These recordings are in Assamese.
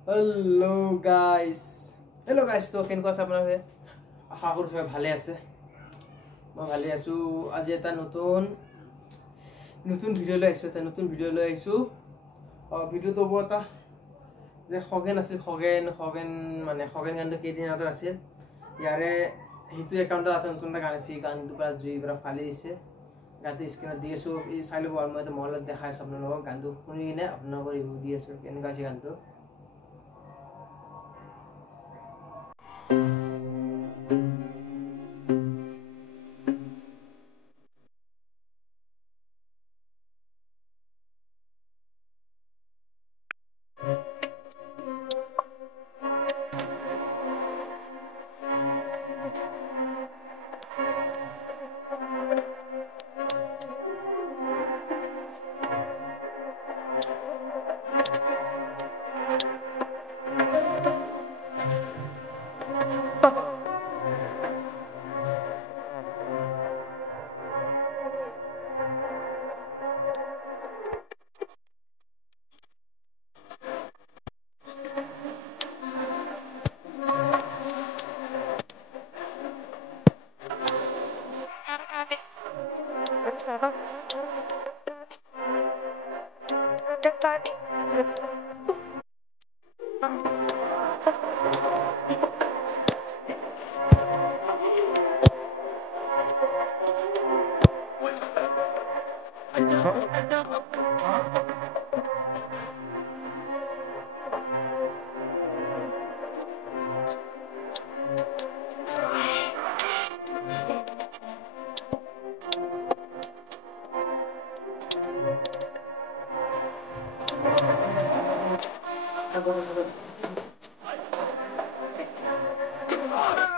हेलो गाइस तो কেনেকুৱা আছে আপোনালোকে আশা কৰো সবাই ভালে আছে মই ভালে আছো আজি এটা নতুন ভিডিও লৈ আহিছো ভিডিওটো বটা যে খগেন আছিল খগেন মানে খগেন গানটো কেইদিন আগতে আছিল ইয়াৰে হিটো একাউন্টত এটা নতুন গান আছে গানটো পুৰা জুই পুৰা ফালি দিছে গানটো স্ক্ৰিনত দি আছো এই চাই লব আৰু মই এটা মলত দেখাই আছো আপোনালোকক গানটো শুনি কিনে আপোনালোকৰ ৰিভিউ দি আছো কেনেকুৱা আছে গানটো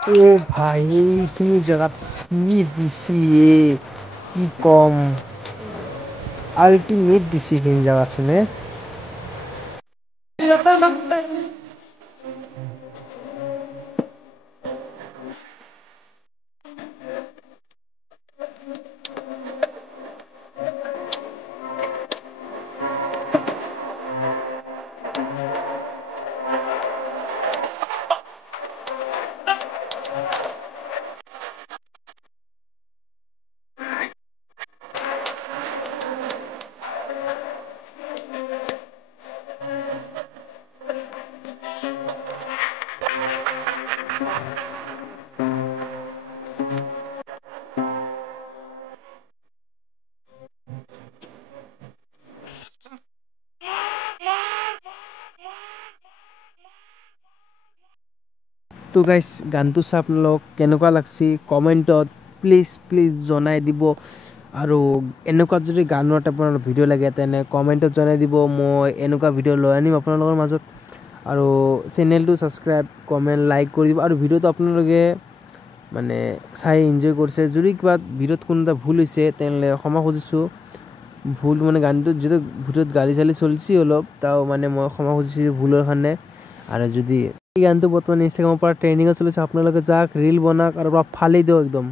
ओ भाई इतनी जगह डीसी की कम अल्टीमेट डीसी की जगह सुने तो गाइस गानটো চাই আপোনালোক কেনেকুৱা লাগছি কমেন্টত প্লিজ জনাই দিব আৰু এনেকুৱা যদি গানৰ টাইপৰ ভিডিও লাগে তেনে কমেন্টত জনাই দিব মই এনেকুৱা ভিডিও লৈ আনিম আপোনালোকৰ মাজত আৰু চেনেলটো সাবস্ক্ৰাইব কমেন্ট লাইক কৰি দিব আৰু ভিডিওটো আপোনালোকে মানে চাই এনজয় কৰিছে যদি কিবা ভিডিওত কোনটা ভুল হৈছে তেনে ক্ষমা খুজিছো ভুল মানে গানটো যদি ভিডিওত গালি চালি চলছি অলপ তাও মানে মই ক্ষমা খুজিছো ভুলৰ কাৰণে আৰু যদি এই গানটো বৰ্তমান ইনষ্টাগ্ৰামৰ পৰা ট্ৰেন্ডিংত চলিছে আপোনালোকে যাক ৰীল বনাক আৰু ফালি দিও একদম